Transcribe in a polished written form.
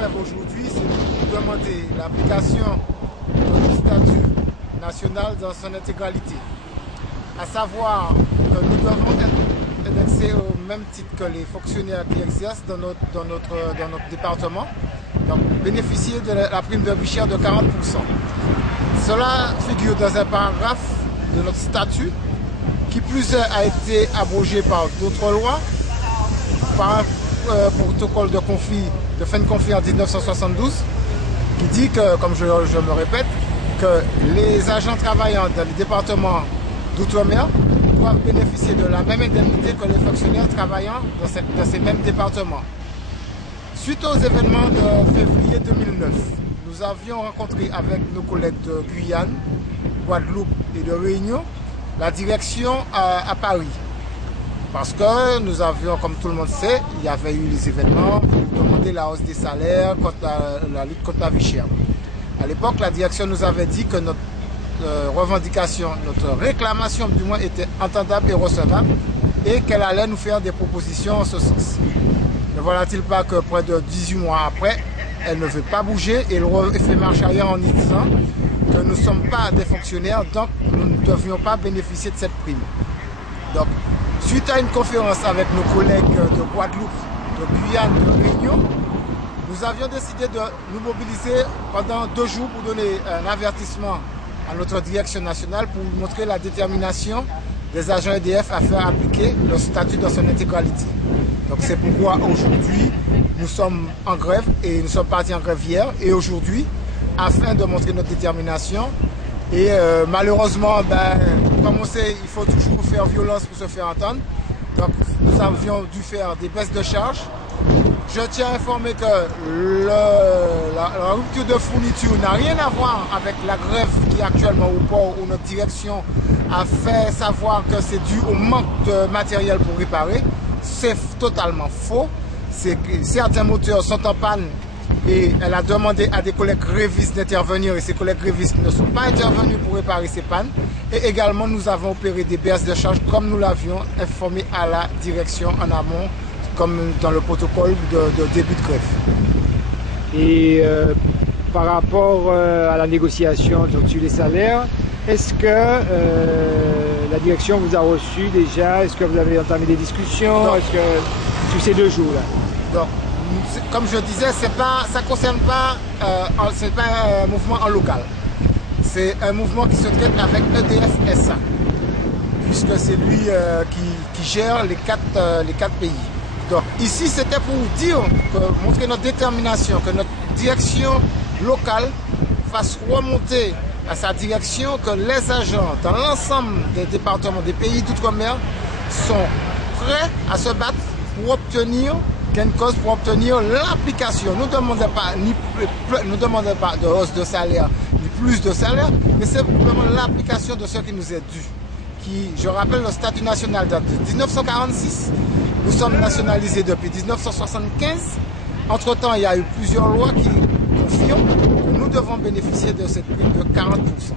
grève aujourd'hui, c'est pour demander l'application du statut national dans son intégralité. À savoir que nous devons être indexés au même titre que les fonctionnaires qui exercent dans notre département, donc bénéficier de la prime de vie chère de 40%. Cela figure dans un paragraphe de notre statut qui plus a été abrogé par d'autres lois, par un protocole de fin de conflit en 1972 qui dit que, comme je me répète, que les agents travaillant dans les départements d'outre-mer doivent bénéficier de la même indemnité que les fonctionnaires travaillant dans ces mêmes départements. Suite aux événements de février 2009, nous avions rencontré avec nos collègues de Guyane, Guadeloupe et de Réunion la direction à Paris. Parce que nous avions, comme tout le monde sait, il y avait eu les événements pour demander la hausse des salaires, la lutte contre la vie chère. À l'époque, la direction nous avait dit que notre revendication, notre réclamation du moins était entendable et recevable et qu'elle allait nous faire des propositions en ce sens. Ne voilà-t-il pas que près de 18 mois après, elle ne veut pas bouger et elle fait marche arrière en disant que nous ne sommes pas des fonctionnaires, donc nous ne devions pas bénéficier de cette prime. Donc, suite à une conférence avec nos collègues de Guadeloupe, de Guyane, de Réunion, nous avions décidé de nous mobiliser pendant 2 jours pour donner un avertissement à notre direction nationale pour montrer la détermination des agents EDF à faire appliquer le statut dans son intégralité. Donc c'est pourquoi aujourd'hui nous sommes en grève et nous sommes partis en grève hier et aujourd'hui afin de montrer notre détermination. Et malheureusement, comme on sait, il faut toujours faire violence pour se faire entendre. Donc nous avions dû faire des baisses de charges. Je tiens à informer que la rupture de fourniture n'a rien à voir avec la grève qui est actuellement au port où notre direction a fait savoir que c'est dû au manque de matériel pour réparer. C'est totalement faux. Certains moteurs sont en panne et elle a demandé à des collègues grévistes d'intervenir et ces collègues grévistes ne sont pas intervenus pour réparer ces pannes. Et également nous avons opéré des baisses de charges comme nous l'avions informé à la direction en amont, comme dans le protocole de début de grève. Et par rapport à la négociation sur les salaires, est-ce que la direction vous a reçu déjà? Est-ce que vous avez entamé des discussions? Est-ce que sur ces 2 jours-là? Donc, comme je disais, ça ne concerne pas, c'est pas un mouvement en local. C'est un mouvement qui se traite avec EDF SA, puisque c'est lui qui gère les 4 pays. Donc ici, c'était pour dire, montrer notre détermination, que notre direction locale fasse remonter à sa direction que les agents dans l'ensemble des départements des pays d'outre-mer sont prêts à se battre pour obtenir gain de cause, pour obtenir l'application. Nous ne demandons pas de hausse de salaire, ni plus de salaire, mais c'est simplement l'application de ce qui nous est dû. Qui, je rappelle, le statut national date de 1946. Nous sommes nationalisés depuis 1975. Entre-temps, il y a eu plusieurs lois qui confirment que nous devons bénéficier de cette prime de 40%.